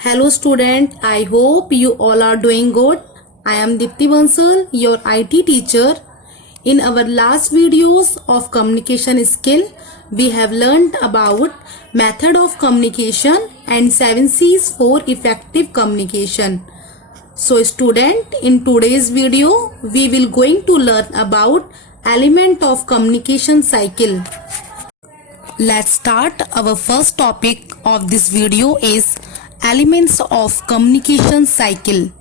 Hello student, I hope you all are doing good. I am Dipti Bansal, your IT teacher. In our last videos of communication skill, we have learned about method of communication and 7 C's for effective communication. So student, in today's video, we will going to learn about element of communication cycle. Let's start. Our first topic of this video is elements of communication cycle.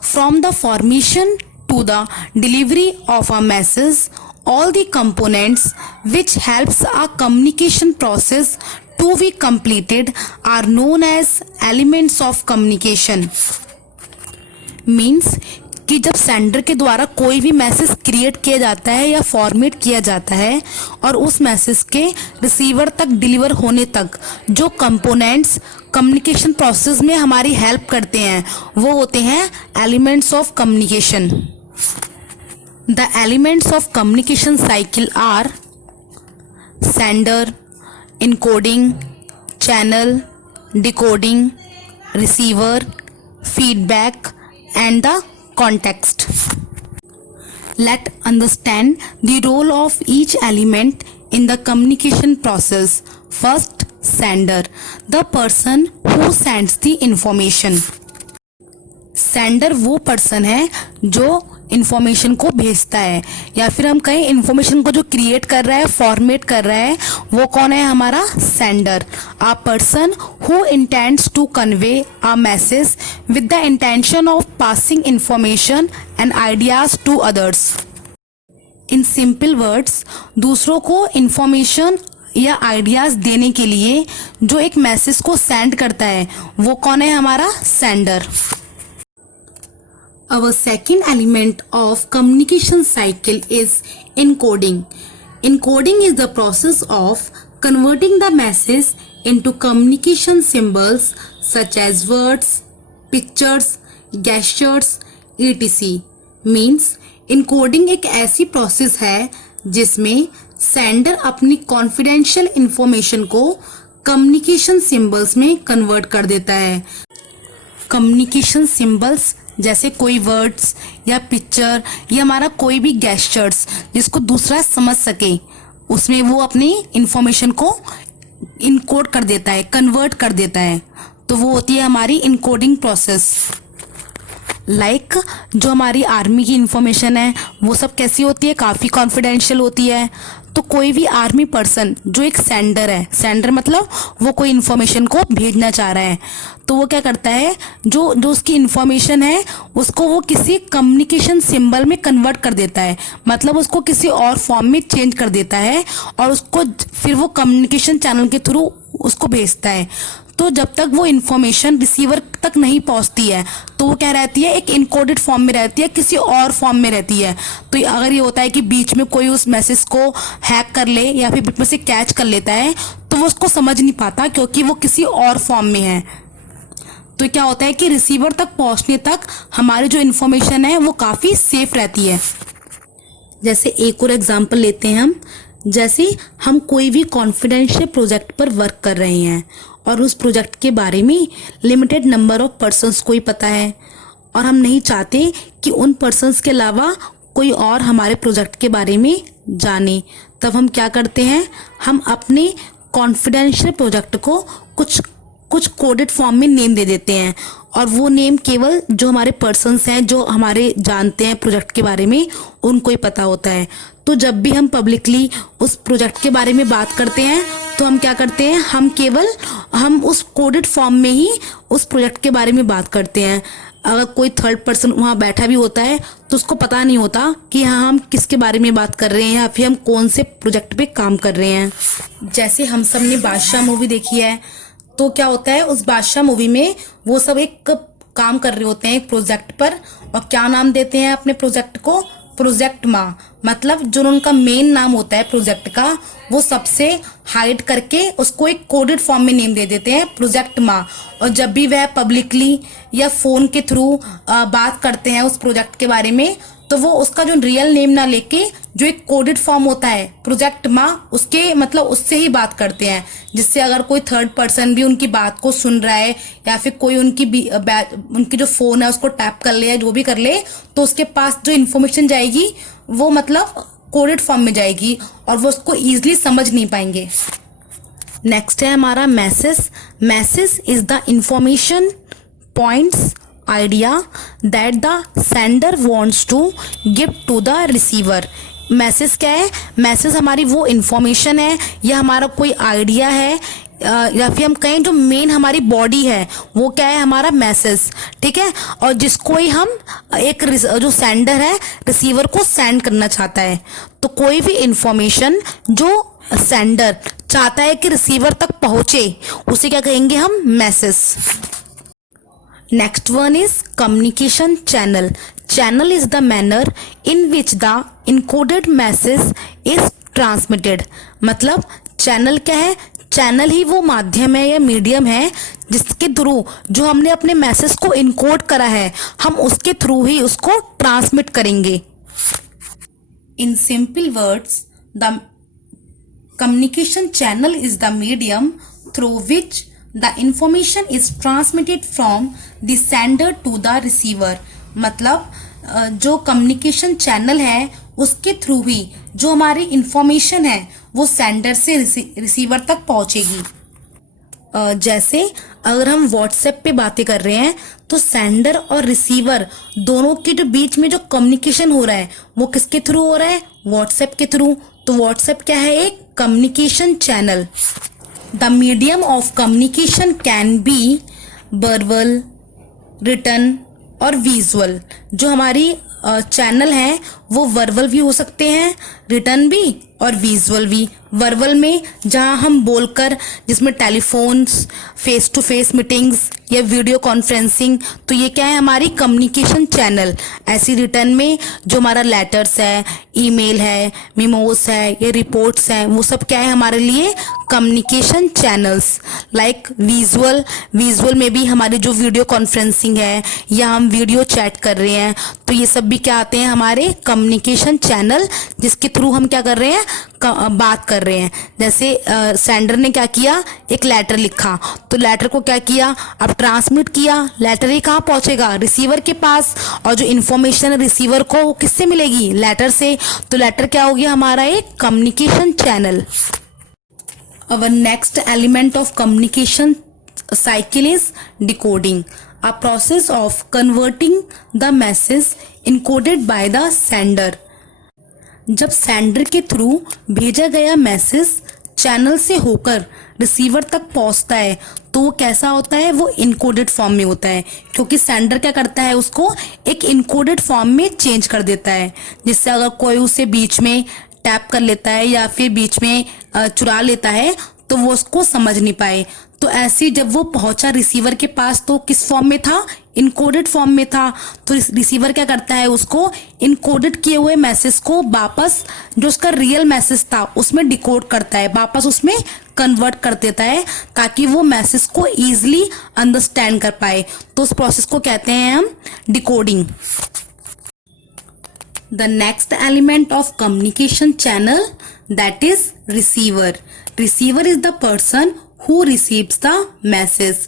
From the formation to the delivery of a message, all the components which helps a communication process to be completed are known as elements of communication. Means कि जब sender के द्वारा कोई भी message create किया जाता है या फॉर्मेट किया जाता है और उस मैसेज के रिसीवर तक डिलीवर होने तक जो कंपोनेंट्स कम्युनिकेशन प्रोसेस में हमारी हेल्प करते हैं वो होते हैं elements of communication. The elements of communication cycle are sender, encoding, channel, decoding, receiver, feedback and the context. Let's understand the role of each element in the communication process. First, sender, the person who sends the information. Sender वो person है जो information को भेजता है या फिर हम कहें इंफॉर्मेशन को जो क्रिएट कर रहा है, फॉर्मेट कर रहा है, वो कौन है? हमारा sender. A person who intends to convey a message with the intention of passing information and ideas to others. In simple words, दूसरों को इंफॉर्मेशन या आइडियाज देने के लिए जो एक मैसेज को सेंड करता है वो कौन है? हमारा sender. Our second element of communication cycle is encoding. Encoding is the process of converting the message into communication symbols such as words, pictures, gestures, etc. Means encoding एक ऐसी प्रोसेस है जिसमें सेंडर अपनी कॉन्फिडेंशियल इंफॉर्मेशन को communication symbols में convert कर देता है. कम्युनिकेशन सिंबल्स जैसे कोई वर्ड्स या पिक्चर या हमारा कोई भी गेस्चर्स जिसको दूसरा समझ सके, उसमें वो अपनी इंफॉर्मेशन को इनकोड कर देता है, कन्वर्ट कर देता है. तो वो होती है हमारी इनकोडिंग प्रोसेस. लाइक जो हमारी आर्मी की इंफॉर्मेशन है वो सब कैसी होती है? काफ़ी कॉन्फिडेंशियल होती है. तो कोई भी आर्मी पर्सन जो एक सेंडर है, सेंडर मतलब वो कोई इन्फॉर्मेशन को भेजना चाह रहा है, तो वो क्या करता है, जो जो उसकी इन्फॉर्मेशन है उसको वो किसी कम्युनिकेशन सिंबल में कन्वर्ट कर देता है, मतलब उसको किसी और फॉर्म में चेंज कर देता है और उसको फिर वो कम्युनिकेशन चैनल के थ्रू उसको भेजता है. तो जब तक वो इन्फॉर्मेशन रिसीवर तक नहीं पहुंचती है तो वो क्या रहती है? एक इनकोडेड फॉर्म में रहती है, किसी और फॉर्म में रहती है. तो अगर ये होता है कि बीच में कोई उस मैसेज को हैक कर ले या फिर बीच में से कैच कर लेता है तो वो उसको समझ नहीं पाता क्योंकि वो किसी और फॉर्म में है. तो क्या होता है कि रिसीवर तक पहुंचने तक हमारी जो इन्फॉर्मेशन है वो काफ़ी सेफ रहती है. जैसे एक और एग्जाम्पल लेते हैं हम. जैसे हम कोई भी कॉन्फिडेंशियल प्रोजेक्ट पर वर्क कर रहे हैं और उस प्रोजेक्ट के बारे में लिमिटेड नंबर ऑफ पर्सन्स को ही पता है और हम नहीं चाहते कि उन पर्सन्स के अलावा कोई और हमारे प्रोजेक्ट के बारे में जाने. तब हम क्या करते हैं? हम अपने कॉन्फिडेंशियल प्रोजेक्ट को कुछ कोडेड फॉर्म में नेम दे देते हैं और वो नेम केवल जो हमारे पर्सन्स हैं, जो हमारे जानते हैं प्रोजेक्ट के बारे में, उनको ही पता होता है. तो जब भी हम पब्लिकली उस प्रोजेक्ट के बारे में बात करते हैं तो हम क्या करते हैं? हम उस कोडेड फॉर्म में ही उस प्रोजेक्ट के बारे में बात करते हैं. अगर कोई थर्ड पर्सन वहाँ बैठा भी होता है तो उसको पता नहीं होता कि हाँ हम किसके बारे में बात कर रहे हैं या फिर हम कौन से प्रोजेक्ट पे काम कर रहे हैं. जैसे हम सब ने बादशाह मूवी देखी है, तो क्या होता है उस बादशाह मूवी में वो सब एक काम कर रहे होते हैं एक प्रोजेक्ट पर और क्या नाम देते हैं अपने प्रोजेक्ट को? प्रोजेक्ट माँ. मतलब जो उनका मेन नाम होता है प्रोजेक्ट का वो सबसे हाइड करके उसको एक कोडेड फॉर्म में नेम दे देते हैं, प्रोजेक्ट माँ. और जब भी वह पब्लिकली या फोन के थ्रू बात करते हैं उस प्रोजेक्ट के बारे में तो वो उसका जो रियल नेम ना लेके जो एक कोडेड फॉर्म होता है प्रोजेक्ट माँ, उसके मतलब उससे ही बात करते हैं, जिससे अगर कोई थर्ड पर्सन भी उनकी बात को सुन रहा है या फिर कोई उनकी जो फोन है उसको टैप कर ले या जो भी कर ले, तो उसके पास जो इन्फॉर्मेशन जाएगी वो मतलब कोडेड फॉर्म में जाएगी और वो उसको ईजिली समझ नहीं पाएंगे। नेक्स्ट है हमारा message. Message is the information, points, idea that the sender wants to give to the receiver. Message क्या है? मैसेज हमारी वो इंफॉर्मेशन है या हमारा कोई आइडिया है या फिर हम कहें जो मेन हमारी बॉडी है वो क्या है? हमारा मैसेज, ठीक है। और जिसको ही हम एक जो सेंडर है रिसीवर को सेंड करना चाहता है, तो कोई भी इंफॉर्मेशन जो सेंडर चाहता है कि रिसीवर तक पहुंचे उसे क्या कहेंगे हम? Message. Next one is communication channel. Channel is the manner in which the encoded message is transmitted. मतलब चैनल क्या है? चैनल ही वो माध्यम है या मीडियम है जिसके थ्रू जो हमने अपने मैसेज को इनकोड करा है हम उसके थ्रू ही उसको ट्रांसमिट करेंगे। इन simple words, the communication channel is the medium through which the information is transmitted from the sender to the receiver। मतलब जो कम्युनिकेशन चैनल है उसके थ्रू ही जो हमारी इंफॉर्मेशन है वो सेंडर से रिसीवर तक पहुंचेगी। जैसे अगर हम व्हाट्सएप पे बातें कर रहे हैं तो सेंडर और रिसीवर दोनों के जो बीच में जो कम्युनिकेशन हो रहा है वो किसके थ्रू हो रहा है? व्हाट्सएप के थ्रू। तो व्हाट्सएप क्या है? एक communication channel. The medium of communication can be verbal, written और विजुअल। जो हमारी चैनल है वो वर्बल भी हो सकते हैं, रिटन भी और विजुअल भी। वर्बल में जहां हम बोलकर, जिसमें telephones, face to face meetings या वीडियो कॉन्फ्रेंसिंग, तो ये क्या है? हमारी कम्युनिकेशन चैनल। ऐसी रिटर्न में जो हमारा लेटर्स है, ईमेल है, मेमोस है या रिपोर्ट्स हैं, वो सब क्या है हमारे लिए? Communication channels. लाइक विजुअल में भी हमारी जो वीडियो कॉन्फ्रेंसिंग है या हम वीडियो चैट कर रहे हैं, तो ये सब भी क्या आते हैं? हमारे कम्युनिकेशन चैनल, जिसके थ्रू हम क्या कर रहे हैं? बात कर रहे हैं। जैसे सेंडर ने क्या किया? एक लेटर लिखा, तो लेटर को क्या किया? अब ट्रांसमिट किया। लेटर ही कहाँ पहुंचेगा? रिसीवर के पास। और जो इन्फॉर्मेशन है रिसीवर को वो किससे मिलेगी? लेटर से। तो लेटर क्या हो गया? हमारा एक communication channel. Our next element of communication cycle is decoding, a process of converting the message encoded by the sender। जब सेंडर के थ्रू भेजा गया मैसेज चैनल से होकर रिसीवर तक पहुंचता है तो वो कैसा होता है? वो इनकोडेड फॉर्म में होता है, क्योंकि सेंडर क्या करता है? उसको एक इनकोडेड फॉर्म में चेंज कर देता है, जिससे अगर कोई उसे बीच में टैप कर लेता है या फिर बीच में चुरा लेता है तो वो उसको समझ नहीं पाए। तो ऐसे जब वो पहुंचा रिसीवर के पास तो किस फॉर्म में था? इनकोडेड फॉर्म में था। तो रिसीवर क्या करता है? उसको इनकोडेड किए हुए मैसेज को वापस जो उसका रियल मैसेज था उसमें डिकोड करता है, वापस उसमें कन्वर्ट कर देता है ताकि वो मैसेज को इजीली अंडरस्टैंड कर पाए। तो उस प्रोसेस को कहते हैं हम decoding. The next element of communication channel, that is receiver। Receiver is the person who receives the message।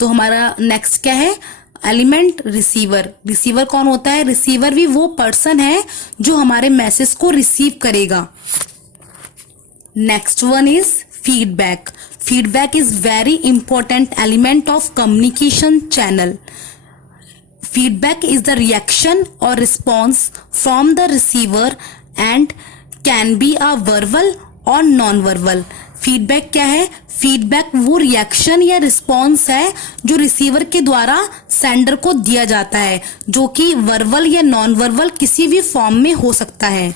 तो हमारा नेक्स्ट क्या है? Element receiver. रिसीवर कौन होता है? रिसीवर भी वो पर्सन है जो हमारे मैसेज को रिसीव करेगा। Next one is feedback. Feedback is very important element of communication channel. Feedback is the reaction or response from the receiver and can be a verbal or non-verbal। Feedback क्या है? Feedback वो reaction या response है जो receiver के द्वारा sender को दिया जाता है, जो कि वर्बल या नॉन वर्बल किसी भी फॉर्म में हो सकता है।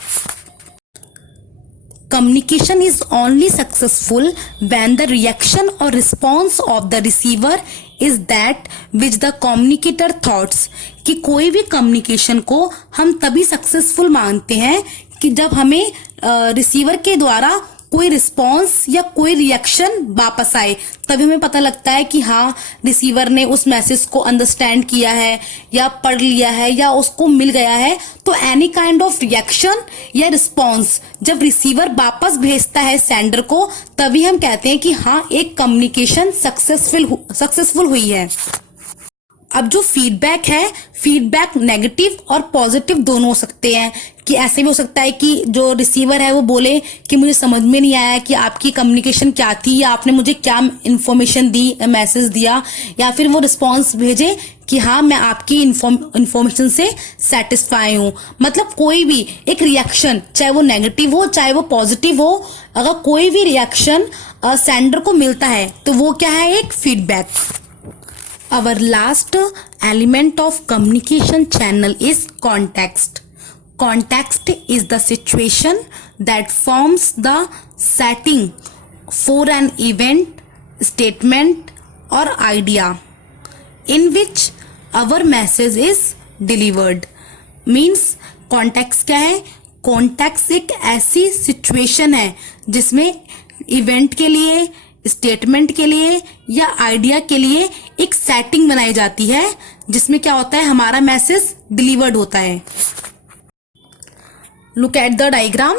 Communication is only successful when the reaction or response of the receiver is that which the communicator thoughts। कि कोई भी कम्युनिकेशन को हम तभी सक्सेसफुल मानते हैं कि जब हमें रिसीवर के द्वारा कोई रिस्पॉन्स या कोई रिएक्शन वापस आए, तभी हमें पता लगता है कि हाँ रिसीवर ने उस मैसेज को अंडरस्टैंड किया है या पढ़ लिया है या उसको मिल गया है। तो एनी काइंड ऑफ रिएक्शन या रिस्पॉन्स जब रिसीवर वापस भेजता है सेंडर को, तभी हम कहते हैं कि हाँ एक कम्युनिकेशन सक्सेसफुल हुई है। अब जो फीडबैक है, फीडबैक नेगेटिव और पॉजिटिव दोनों हो सकते हैं। कि ऐसे भी हो सकता है कि जो रिसीवर है वो बोले कि मुझे समझ में नहीं आया कि आपकी कम्युनिकेशन क्या थी या आपने मुझे क्या इन्फॉर्मेशन दी, मैसेज दिया, या फिर वो रिस्पॉन्स भेजे कि हाँ मैं आपकी इन्फॉर्मेशन से सेटिस्फाई हूँ। मतलब कोई भी एक रिएक्शन, चाहे वो नेगेटिव हो चाहे वो पॉजिटिव हो, अगर कोई भी रिएक्शन सेंडर को मिलता है तो वो क्या है, एक feedback. Our last element of communication channel is context. Context is the situation that forms the setting for an event, statement or idea in which our message is delivered. Means context क्या है? Context एक ऐसी situation है जिसमें event के लिए, statement के लिए या आइडिया के लिए एक सेटिंग बनाई जाती है जिसमें क्या होता है, हमारा मैसेज डिलीवर्ड होता है। Look at the diagram.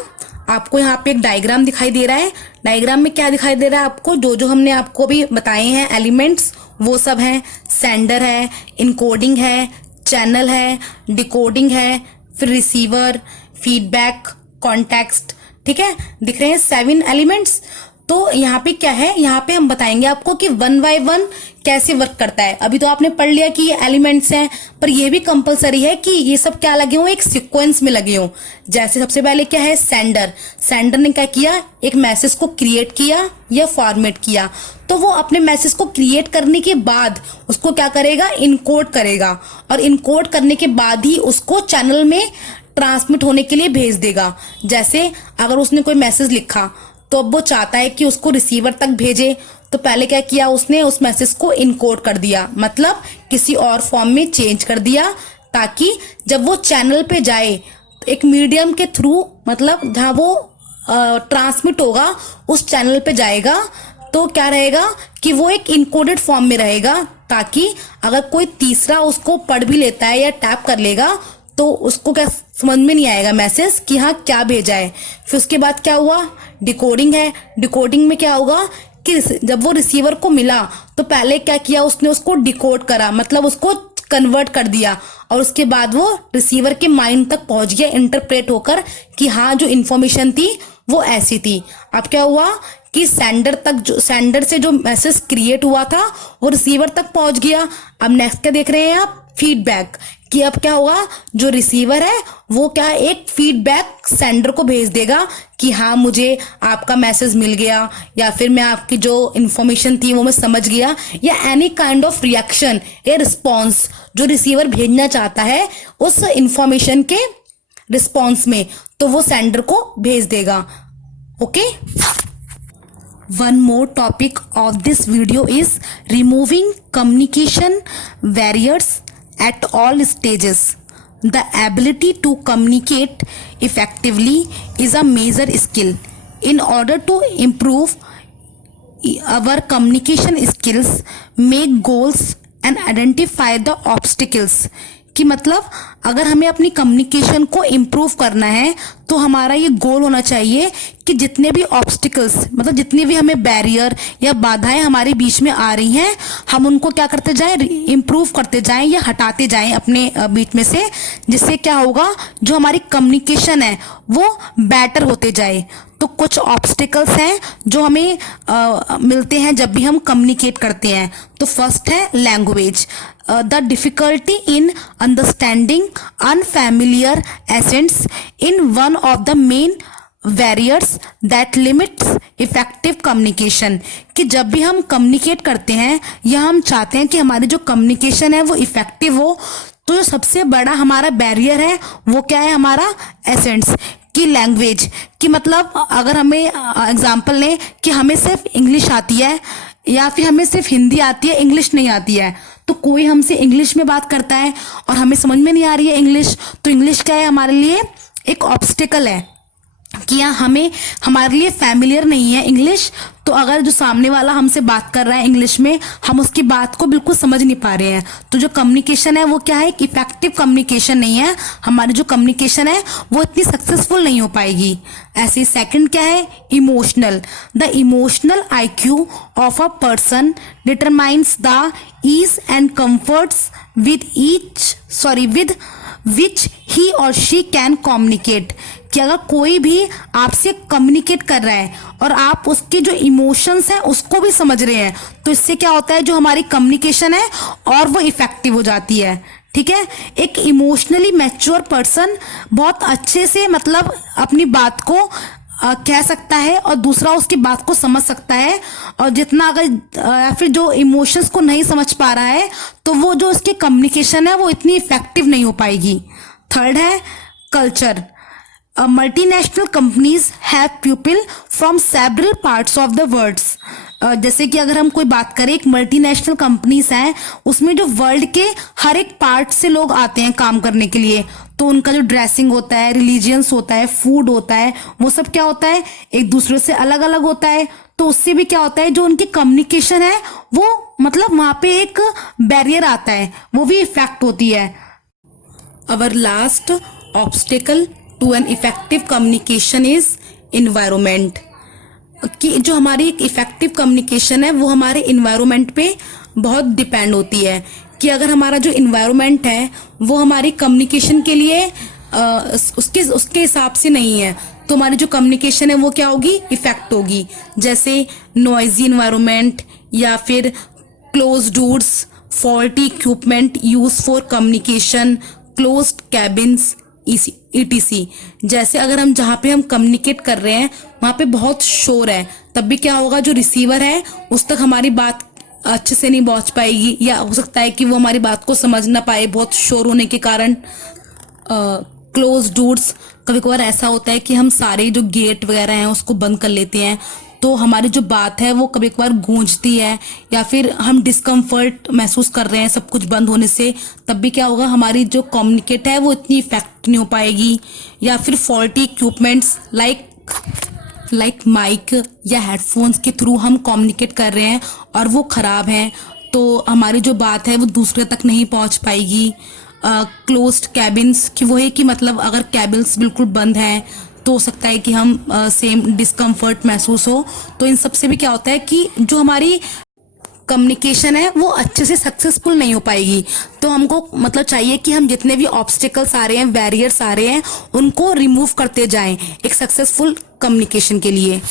आपको यहाँ पे एक डायग्राम दिखाई दे रहा है। डायग्राम में क्या दिखाई दे रहा है आपको, जो हमने आपको भी बताए हैं एलिमेंट्स, वो सब हैं। सेंडर है, इनकोडिंग है, चैनल है, डिकोडिंग है, फिर रिसीवर, फीडबैक, कॉन्टेक्स्ट। ठीक है, दिख रहे हैं 7 एलिमेंट्स। तो यहाँ पे क्या है, यहाँ पे हम बताएंगे आपको कि 1 बाय 1 कैसे वर्क करता है। अभी तो आपने पढ़ लिया कि ये एलिमेंट्स हैं, पर ये भी कंपलसरी है कि ये सब क्या लगे हो, एक सीक्वेंस में लगे हो। जैसे सबसे पहले क्या है, सेंडर ने क्या किया, एक मैसेज को क्रिएट किया या फॉर्मेट किया। तो वो अपने मैसेज को क्रिएट करने के बाद उसको क्या करेगा, इनकोड करेगा, और इनकोड करने के बाद ही उसको चैनल में ट्रांसमिट होने के लिए भेज देगा। जैसे अगर उसने कोई मैसेज लिखा तो अब वो चाहता है कि उसको रिसीवर तक भेजे, तो पहले क्या किया उसने, उस मैसेज को इनकोड कर दिया, मतलब किसी और फॉर्म में चेंज कर दिया, ताकि जब वो चैनल पे जाए तो एक मीडियम के थ्रू, मतलब जहां वो ट्रांसमिट होगा उस चैनल पे जाएगा, तो क्या रहेगा कि वो एक इनकोडेड फॉर्म में रहेगा, ताकि अगर कोई तीसरा उसको पढ़ भी लेता है या टैप कर लेगा तो उसको क्या समझ में नहीं आएगा मैसेज कि हाँ क्या भेजा है। फिर उसके बाद क्या हुआ, डिकोडिंग है। डिकोडिंग में क्या होगा कि जब वो रिसीवर को मिला तो पहले क्या किया उसने, उसको डिकोड करा, मतलब उसको कन्वर्ट कर दिया, और उसके बाद वो रिसीवर के माइंड तक पहुंच गया इंटरप्रेट होकर कि हाँ जो इन्फॉर्मेशन थी वो ऐसी थी। अब क्या हुआ कि सेंडर से जो मैसेज क्रिएट हुआ था वो रिसीवर तक पहुंच गया। अब नेक्स्ट क्या देख रहे हैं आप, फीडबैक, कि अब क्या होगा, जो रिसीवर है वो क्या एक फीडबैक सेंडर को भेज देगा कि हाँ मुझे आपका मैसेज मिल गया, या फिर मैं आपकी जो इन्फॉर्मेशन थी वो मैं समझ गया, या एनी काइंड ऑफ रिएक्शन या रिस्पॉन्स जो रिसीवर भेजना चाहता है उस इन्फॉर्मेशन के रिस्पॉन्स में, तो वो सेंडर को भेज देगा। Okay, one more topic of this video is removing communication barriers at all stages. The ability to communicate effectively is a major skill. In order to improve our communication skills, make goals and identify the obstacles. कि मतलब अगर हमें अपनी communication को improve करना है तो हमारा ये गोल होना चाहिए कि जितने भी ऑब्स्टिकल्स, मतलब जितने भी हमें बैरियर या बाधाएं हमारे बीच में आ रही हैं, हम उनको क्या करते जाएं, इम्प्रूव करते जाएं या हटाते जाएं अपने बीच में से, जिससे क्या होगा, जो हमारी कम्युनिकेशन है वो बेटर होते जाए। तो कुछ ऑब्स्टिकल्स हैं जो हमें मिलते हैं जब भी हम कम्युनिकेट करते हैं। तो फर्स्ट है language, the difficulty in understanding unfamiliar ascents in one of the main barriers that limits effective communication. कि जब भी हम कम्युनिकेट करते हैं या हम चाहते हैं कि हमारी जो कम्युनिकेशन है वो इफेक्टिव हो, तो जो सबसे बड़ा हमारा बैरियर है वो क्या है, हमारा एसेंट्स की लैंग्वेज। कि मतलब अगर हमें एग्जांपल लें कि हमें सिर्फ इंग्लिश आती है या फिर हमें सिर्फ हिंदी आती है, इंग्लिश नहीं आती है, तो कोई हमसे इंग्लिश में बात करता है और हमें समझ में नहीं आ रही है इंग्लिश, तो इंग्लिश क्या है हमारे लिए, एक ऑब्स्टिकल है। कि यहाँ हमें हमारे लिए फैमिलियर नहीं है इंग्लिश, तो अगर जो सामने वाला हमसे बात कर रहा है इंग्लिश में, हम उसकी बात को बिल्कुल समझ नहीं पा रहे हैं, तो जो कम्युनिकेशन है वो क्या है, कि इफेक्टिव कम्युनिकेशन नहीं है। हमारी जो कम्युनिकेशन है वो इतनी सक्सेसफुल नहीं हो पाएगी। ऐसे सेकंड क्या है, emotional. The emotional IQ of a person determines the ease and comforts with which he और शी कैन कम्युनिकेट। कि अगर कोई भी आपसे कम्युनिकेट कर रहा है और आप उसके जो इमोशंस हैं उसको भी समझ रहे हैं, तो इससे क्या होता है, जो हमारी कम्युनिकेशन है और वो इफेक्टिव हो जाती है। ठीक है, एक इमोशनली मैच्योर पर्सन बहुत अच्छे से मतलब अपनी बात को कह सकता है और दूसरा उसकी बात को समझ सकता है। और जितना अगर या फिर जो इमोशंस को नहीं समझ पा रहा है, तो वो जो उसकी कम्युनिकेशन है वो इतनी इफेक्टिव नहीं हो पाएगी। थर्ड है culture. Multinational companies have people from several parts of the worlds. जैसे कि अगर हम कोई बात करें, एक मल्टीनेशनल कंपनीज हैं, उसमें जो वर्ल्ड के हर एक पार्ट से लोग आते हैं काम करने के लिए, तो उनका जो ड्रेसिंग होता है, रिलीजियंस होता है, फूड होता है, वो सब क्या होता है, एक दूसरे से अलग अलग होता है। तो उससे भी क्या होता है, जो उनकी कम्युनिकेशन है वो मतलब वहां पे एक बैरियर आता है, वो भी इफेक्ट होती है। Our last obstacle to an effective communication is environment. कि जो हमारी एक इफेक्टिव कम्युनिकेशन है वो हमारे इन्वायरमेंट पे बहुत डिपेंड होती है। कि अगर हमारा जो इन्वायरमेंट है वो हमारी कम्युनिकेशन के लिए उसके हिसाब से नहीं है, तो हमारी जो कम्युनिकेशन है वो क्या होगी, इफेक्ट होगी। जैसे नॉइजी इन्वायरमेंट, या फिर close doors, faulty equipment use for communication, closed cabins, ETC। जैसे अगर हम जहाँ पे हम कम्युनिकेट कर रहे हैं वहाँ पे बहुत शोर है, तब भी क्या होगा, जो रिसीवर है उस तक हमारी बात अच्छे से नहीं पहुँच पाएगी, या हो सकता है कि वो हमारी बात को समझ ना पाए बहुत शोर होने के कारण। क्लोज डोर्स, कभी कभार ऐसा होता है कि हम सारे जो गेट वगैरह हैं उसको बंद कर लेते हैं, तो हमारी जो बात है वो कभी कभार गूंजती है, या फिर हम डिस्कम्फर्ट महसूस कर रहे हैं सब कुछ बंद होने से, तब भी क्या होगा, हमारी जो कम्युनिकेट है वो इतनी इफेक्ट नहीं हो पाएगी। या फिर फॉल्टी इक्विपमेंट्स लाइक माइक या हेडफोन्स के थ्रू हम कम्युनिकेट कर रहे हैं और वो ख़राब हैं, तो हमारी जो बात है वो दूसरे तक नहीं पहुंच पाएगी। क्लोज्ड कैबिन्स, कि वो है कि मतलब अगर कैबिन्स बिल्कुल बंद हैं तो हो सकता है कि हम सेम डिस्कम्फर्ट महसूस हो। तो इन सब से भी क्या होता है कि जो हमारी कम्युनिकेशन है वो अच्छे से सक्सेसफुल नहीं हो पाएगी। तो हमको मतलब चाहिए कि हम जितने भी ऑब्स्टिकल्स आ रहे हैं, बैरियर्स आ रहे हैं, उनको रिमूव करते जाएं एक सक्सेसफुल कम्युनिकेशन के लिए।